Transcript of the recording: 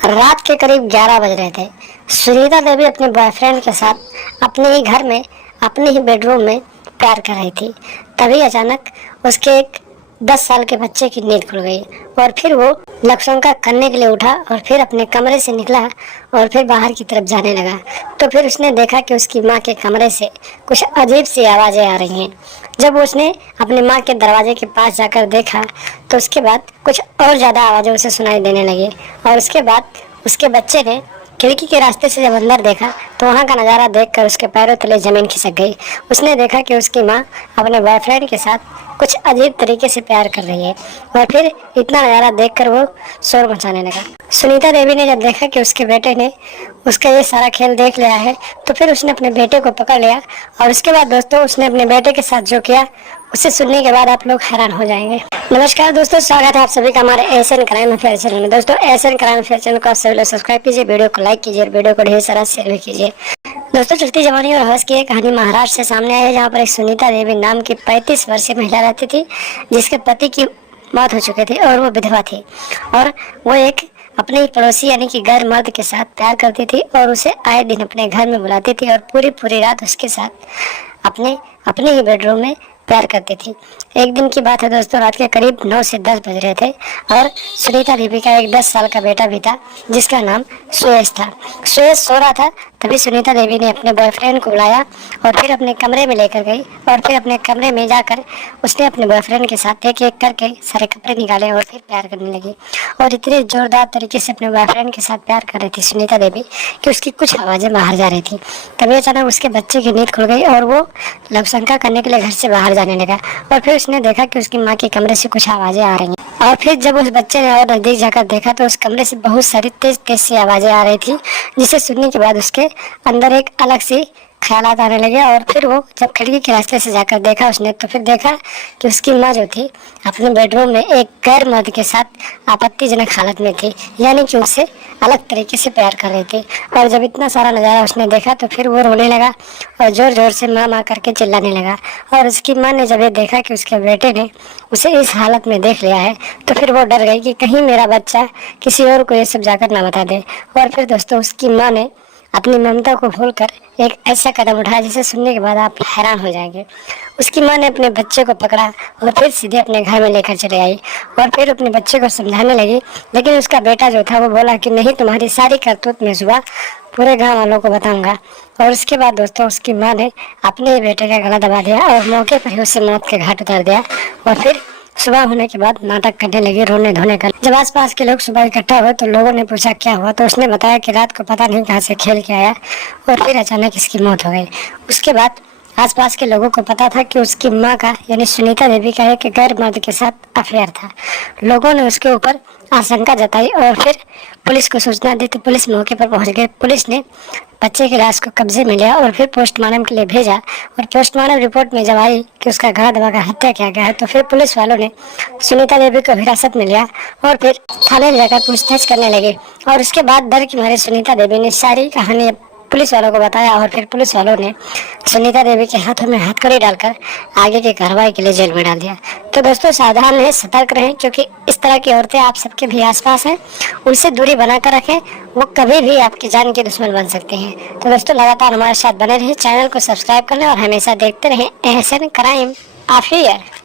रात के करीब 11 बज रहे थे। सुनीता देवी अपने बॉयफ्रेंड के साथ अपने ही घर में, अपने ही बेडरूम में प्यार कर रही थी। तभी अचानक उसके एक 10 साल के बच्चे की नींद खुल गई और फिर वो लक्षणका करने के लिए उठा और फिर अपने कमरे से निकला और फिर बाहर की तरफ जाने लगा। तो फिर उसने देखा कि उसकी माँ के कमरे से कुछ अजीब सी आवाज़ें आ रही हैं। जब उसने अपनी माँ के दरवाजे के पास जाकर देखा तो उसके बाद कुछ और ज़्यादा आवाज़ें उसे सुनाई देने लगी और उसके बाद उसके बच्चे ने खिड़की के रास्ते से जब अंदर देखा तो वहाँ का नज़ारा देखकर उसके पैरों तले ज़मीन खिसक गई। उसने देखा कि उसकी माँ अपने बॉयफ्रेंड के साथ कुछ अजीब तरीके से प्यार कर रही है और फिर इतना नज़ारा देखकर वो शोर मचाने लगा। सुनीता देवी ने जब देखा कि उसके बेटे ने उसका ये सारा खेल देख लिया है तो फिर उसने अपने बेटे को पकड़ लिया और उसके बाद दोस्तों उसने अपने बेटे के साथ जो किया उसे सुनने के बाद आप लोग हैरान हो जाएंगे। नमस्कार दोस्तों, स्वागत है आप सभी का हमारे एशियन क्राइम अफेयर चैनल में। दोस्तों एशियन क्राइम अफेयर चैनल को आप सभी लोग सब्सक्राइब कीजिए, वीडियो को लाइक कीजिए और वीडियो को ढेर सारा शेयर भी कीजिए। दोस्तों चलती जवानी और हवस की एक कहानी महाराष्ट्र से सामने आई है, जहाँ पर एक सुनीता देवी नाम की 35 वर्षीय महिला रहती थी जिसके पति की मौत हो चुकी थी और वो विधवा थी और वो एक अपने ही पड़ोसी यानी कि गैर मर्द के साथ प्यार करती थी और उसे आए दिन अपने घर में बुलाती थी और पूरी पूरी रात उसके साथ अपने अपने ही बेडरूम में प्यार करती थी। एक दिन की बात है दोस्तों, रात के करीब 9 से 10 बज रहे थे और सुनीता देवी का एक 10 साल का बेटा भी था जिसका नाम सुयश था। सुयश सो रहा था, तभी सुनीता देवी ने अपने बॉयफ्रेंड को बुलाया और फिर अपने कमरे में लेकर गई और फिर अपने कमरे में जाकर उसने अपने बॉयफ्रेंड के साथ एक एक करके सारे कपड़े निकाले और फिर प्यार करने लगी और इतने जोरदार तरीके से अपने बॉयफ्रेंड के साथ प्यार कर रही थी सुनीता देवी कि उसकी कुछ आवाज़ें बाहर जा रही थी। तभी अचानक उसके बच्चे की नींद खुल गई और वो लवशंका करने के लिए घर से बाहर जाने लगा और फिर उसने देखा कि उसकी माँ के कमरे से कुछ आवाज़ें आ रही हैं और फिर जब उस बच्चे ने और नज़दीक जाकर देखा तो उस कमरे से बहुत सारी तेज तेज सी आवाज़ें आ रही थी, जिसे सुनने के बाद उसके अंदर एक अलग सी ख्यालात आने लगे और फिर वो जब खिड़की के रास्ते से जाकर देखा उसने तो फिर देखा कि उसकी माँ जो थी अपने बेडरूम में एक गैर मर्द के साथ आपत्तिजनक हालत में थी, यानी कि उससे अलग तरीके से प्यार कर रही थी। और जब इतना सारा नज़ारा उसने देखा तो फिर वो रोने लगा और ज़ोर ज़ोर से माँ माँ करके चिल्लाने लगा और उसकी माँ ने जब ये देखा कि उसके बेटे ने उसे इस हालत में देख लिया है तो फिर वो डर गई कि कहीं मेरा बच्चा किसी और को ये सब जाकर ना बता दे। और फिर दोस्तों उसकी माँ ने अपनी ममता को भूलकर एक ऐसा कदम उठाया जिसे सुनने के बाद आप हैरान हो जाएंगे। उसकी माँ ने अपने बच्चे को पकड़ा और फिर सीधे अपने घर में लेकर चले आई और फिर अपने बच्चे को समझाने लगी, लेकिन उसका बेटा जो था वो बोला कि नहीं, तुम्हारी सारी करतूत मैं सुबह पूरे गांव वालों को बताऊंगा। और उसके बाद दोस्तों उसकी माँ ने अपने ही बेटे का गला दबा दिया और मौके पर ही उसे मौत के घाट उतार दिया और फिर सुबह होने के बाद नाटक करने लगी, रोने धोने का। जब आसपास के लोग सुबह इकट्ठा हुए तो लोगों ने पूछा क्या हुआ, तो उसने बताया कि रात को पता नहीं कहाँ से खेल के आया और फिर अचानक इसकी मौत हो गई। उसके बाद आसपास के लोगों को पता था कि उसकी माँ का यानी सुनीता देवी का एक गैर मर्द के साथ अफेयर था। लोगों ने उसके ऊपर आशंका जताई और फिर पुलिस को सूचना दी तो पुलिस मौके पर पहुंच गई। पुलिस ने बच्चे की लाश को कब्जे में लिया और फिर पोस्टमार्टम के लिए भेजा और पोस्टमार्टम रिपोर्ट में जब आई कि उसका गला दबाकर हत्या किया गया है तो फिर पुलिस वालों ने सुनीता देवी को हिरासत में लिया और फिर थाने ले जाकर पूछताछ करने लगे। और उसके बाद डर की मारे सुनीता देवी ने सारी कहानी पुलिस वालों को बताया और फिर पुलिस वालों ने सुनीता देवी के हाथों में हथकड़ी डालकर आगे की कार्रवाई के लिए जेल में डाल दिया। तो दोस्तों सावधान रहें, सतर्क रहें, क्योंकि इस तरह की औरतें आप सबके भी आसपास हैं, उनसे दूरी बनाकर रखें, वो कभी भी आपकी जान के दुश्मन बन सकते हैं। तो दोस्तों लगातार हमारे साथ बने रहें, चैनल को सब्सक्राइब कर लें और हमेशा देखते रहें एशियन क्राइम अफेयर।